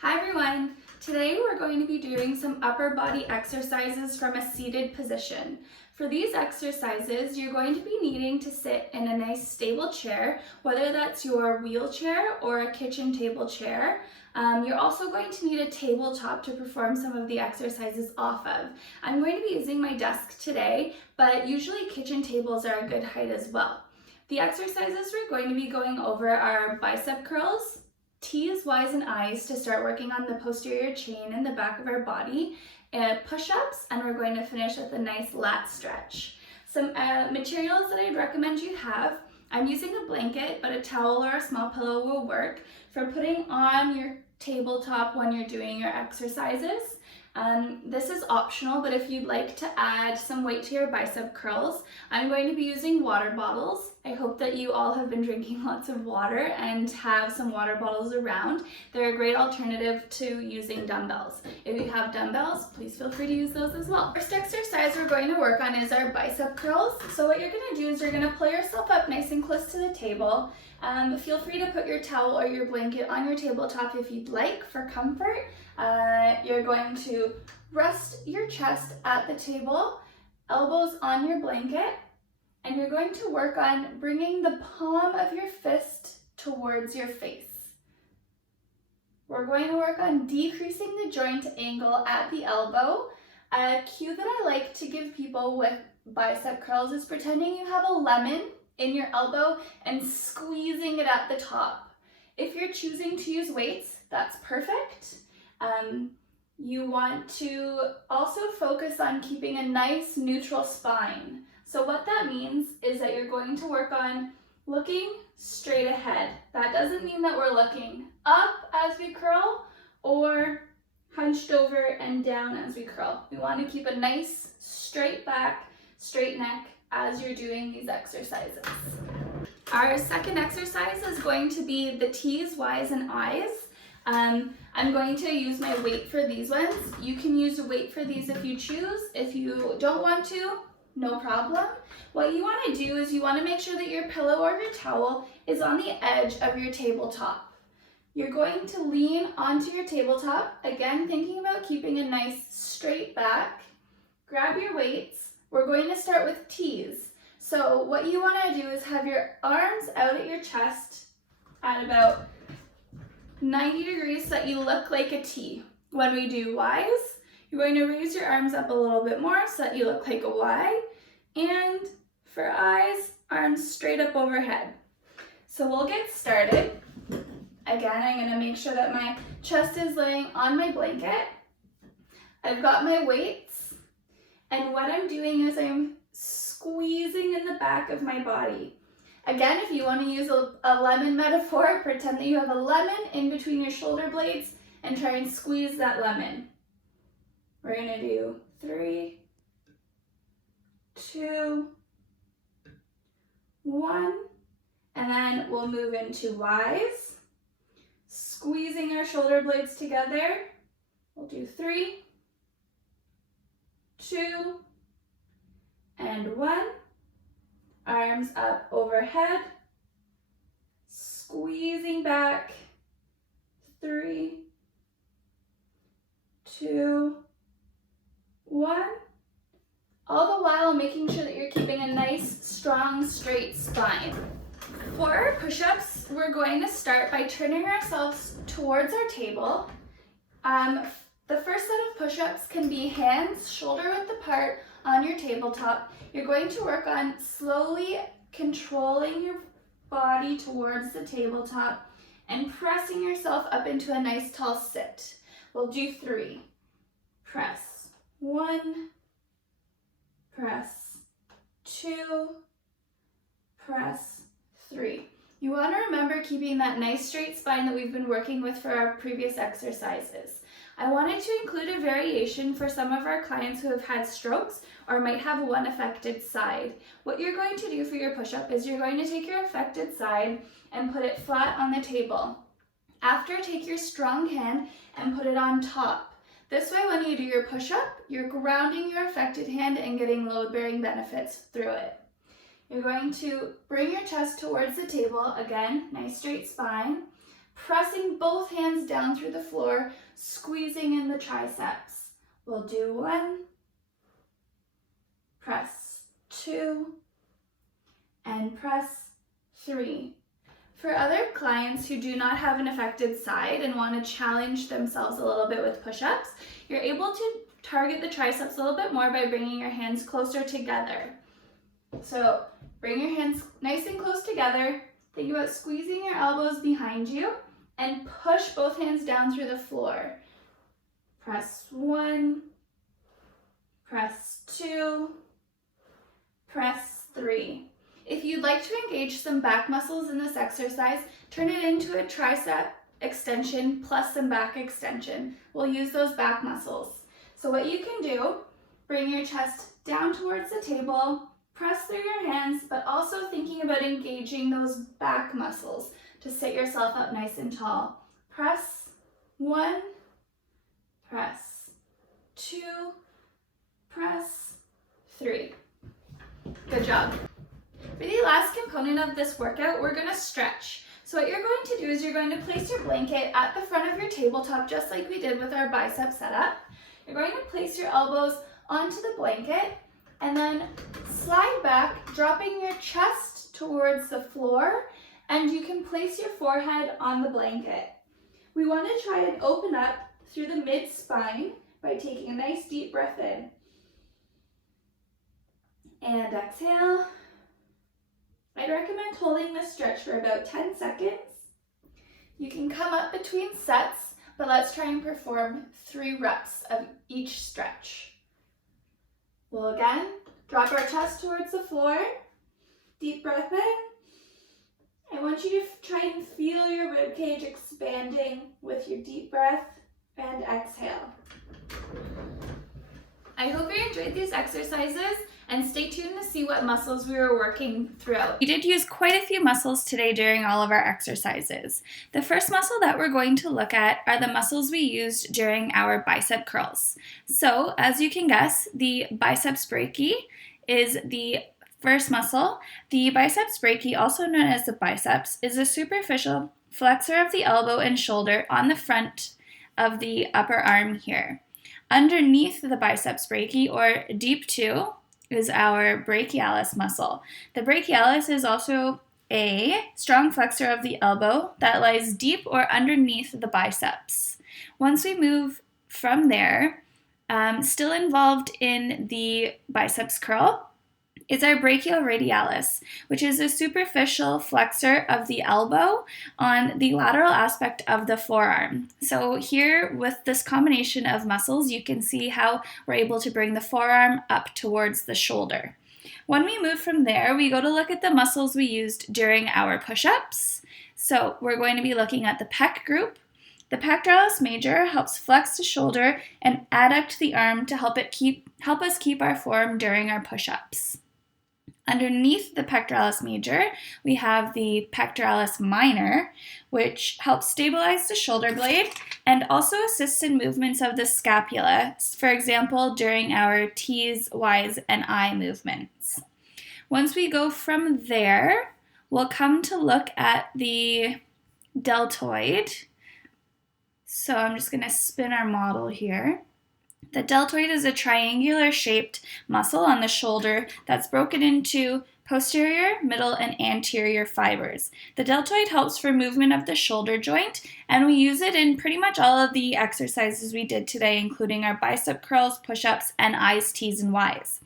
Hi everyone! Today we're going to be doing some upper body exercises from a seated position. For these exercises, you're going to be needing to sit in a nice stable chair, whether that's your wheelchair or a kitchen table chair. You're also going to need a tabletop to perform some of the exercises off of. I'm going to be using my desk today, but usually kitchen tables are a good height as well. The exercises we're going to be going over are bicep curls, T's, Y's, and I's to start working on the posterior chain in the back of our body, and push-ups, and we're going to finish with a nice lat stretch. Some materials that I'd recommend you have, I'm using a blanket, but a towel or a small pillow will work for putting on your tabletop when you're doing your exercises. This is optional, but if you'd like to add some weight to your bicep curls, I'm going to be using water bottles. I hope that you all have been drinking lots of water and have some water bottles around. They're a great alternative to using dumbbells. If you have dumbbells, please feel free to use those as well. First exercise we're going to work on is our bicep curls. So what you're going to do is you're going to pull yourself up nice and close to the table. Feel free to put your towel or your blanket on your tabletop if you'd like for comfort. You're going to rest your chest at the table, elbows on your blanket, and you're going to work on bringing the palm of your fist towards your face. We're going to work on decreasing the joint angle at the elbow. A cue that I like to give people with bicep curls is pretending you have a lemon in your elbow and squeezing it at the top. If you're choosing to use weights, that's perfect. You want to also focus on keeping a nice neutral spine. So what that means is that you're going to work on looking straight ahead. That doesn't mean that we're looking up as we curl or hunched over and down as we curl. We want to keep a nice straight back, straight neck as you're doing these exercises. Our second exercise is going to be the T's, Y's, and I's. I'm going to use my weight for these ones. You can use a weight for these if you choose. If you don't want to, no problem. What you want to do is you want to make sure that your pillow or your towel is on the edge of your tabletop. You're going to lean onto your tabletop, again thinking about keeping a nice straight back. Grab your weights. We're going to start with T's. So what you want to do is have your arms out at your chest at about 90 degrees so that you look like a T. When we do Y's, you're going to raise your arms up a little bit more so that you look like a Y. And for I's, arms straight up overhead. So we'll get started. Again, I'm going to make sure that my chest is laying on my blanket. I've got my weights. And what I'm doing is I'm squeezing in the back of my body. Again, if you want to use a lemon metaphor, pretend that you have a lemon in between your shoulder blades and try and squeeze that lemon. We're going to do 3, 2, 1, and then we'll move into Y's, squeezing our shoulder blades together. We'll do 3, 2, and 1. Arms up overhead, squeezing back, 3, 2, 1. All the while making sure that you're keeping a nice, strong, straight spine. For our push-ups, we're going to start by turning ourselves towards our table. The first set of push-ups can be hands shoulder width apart on your tabletop. You're going to work on slowly controlling your body towards the tabletop and pressing yourself up into a nice tall sit. We'll do 3. Press 1, press 2, press 3. You want to remember keeping that nice straight spine that we've been working with for our previous exercises. I wanted to include a variation for some of our clients who have had strokes or might have one affected side. What you're going to do for your push-up is you're going to take your affected side and put it flat on the table. After, take your strong hand and put it on top. This way, when you do your push-up, you're grounding your affected hand and getting load-bearing benefits through it. You're going to bring your chest towards the table, again, nice straight spine. pressing both hands down through the floor, squeezing in the triceps. We'll do 1, press 2, and press 3. For other clients who do not have an affected side and want to challenge themselves a little bit with push-ups, you're able to target the triceps a little bit more by bringing your hands closer together. So bring your hands nice and close together. Think about squeezing your elbows behind you and push both hands down through the floor. Press 1, press 2, press 3. If you'd like to engage some back muscles in this exercise, turn it into a tricep extension plus some back extension. We'll use those back muscles. So what you can do, bring your chest down towards the table, press through your hands, but also thinking about engaging those back muscles to sit yourself up nice and tall. Press 1, press 2, press 3. Good job. For the last component of this workout, we're going to stretch. So what you're going to do is you're going to place your blanket at the front of your tabletop, just like we did with our bicep setup. You're going to place your elbows onto the blanket and then slide back, dropping your chest towards the floor, and you can place your forehead on the blanket. We want to try and open up through the mid-spine by taking a nice deep breath in. And exhale. I'd recommend holding this stretch for about 10 seconds. You can come up between sets, but let's try and perform 3 reps of each stretch. We'll again drop our chest towards the floor, deep breath in. I want you to try and feel your ribcage expanding with your deep breath and exhale. I hope you enjoyed these exercises and stay tuned to see what muscles we were working throughout. We did use quite a few muscles today during all of our exercises. The first muscle that we're going to look at are the muscles we used during our bicep curls. So, as you can guess, the biceps brachii is the first muscle. The biceps brachii, also known as the biceps, is a superficial flexor of the elbow and shoulder on the front of the upper arm here. Underneath the biceps brachii, or deep 2, is our brachialis muscle. The brachialis is also a strong flexor of the elbow that lies deep or underneath the biceps. Once we move from there, still involved in the biceps curl, is our brachioradialis, which is a superficial flexor of the elbow on the lateral aspect of the forearm. So here, with this combination of muscles, you can see how we're able to bring the forearm up towards the shoulder. When we move from there, we go to look at the muscles we used during our push-ups. So we're going to be looking at the pec group. The pectoralis major helps flex the shoulder and adduct the arm to help us keep our form during our push-ups. Underneath the pectoralis major, we have the pectoralis minor, which helps stabilize the shoulder blade and also assists in movements of the scapula, for example, during our T's, Y's, and I movements. Once we go from there, we'll come to look at the deltoid. So I'm just going to spin our model here. The deltoid is a triangular shaped muscle on the shoulder that's broken into posterior, middle, and anterior fibers. The deltoid helps for movement of the shoulder joint, and we use it in pretty much all of the exercises we did today, including our bicep curls, push-ups, and I's, T's, and Y's.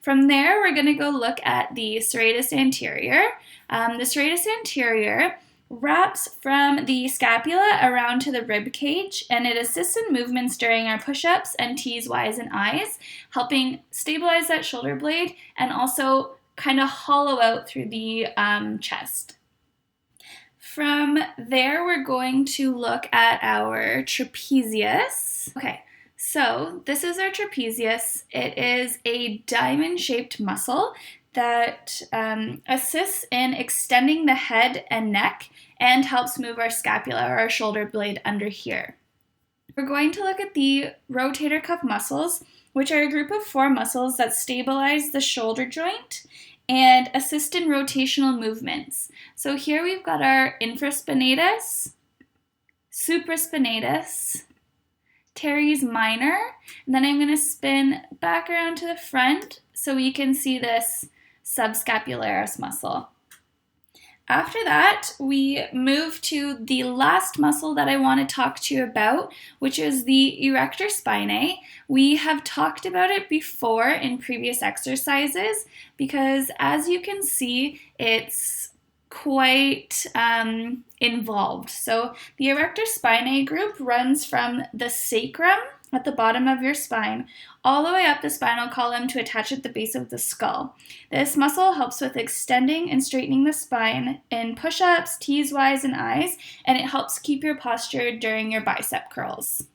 From there, we're going to go look at the serratus anterior. The serratus anterior wraps from the scapula around to the rib cage, and it assists in movements during our push-ups and T's, Y's, and I's, helping stabilize that shoulder blade and also kind of hollow out through the chest. From there, we're going to look at our trapezius. Okay, so this is our trapezius. It is a diamond-shaped muscle that assists in extending the head and neck and helps move our scapula or our shoulder blade under here. We're going to look at the rotator cuff muscles, which are a group of 4 muscles that stabilize the shoulder joint and assist in rotational movements. So here we've got our infraspinatus, supraspinatus, teres minor, and then I'm going to spin back around to the front so we can see this subscapularis muscle. After that, we move to the last muscle that I want to talk to you about, which is the erector spinae. We have talked about it before in previous exercises because, as you can see, it's quite involved. So the erector spinae group runs from the sacrum at the bottom of your spine all the way up the spinal column to attach at the base of the skull. This muscle helps with extending and straightening the spine in push-ups, T's, Y's, and I's, and it helps keep your posture during your bicep curls.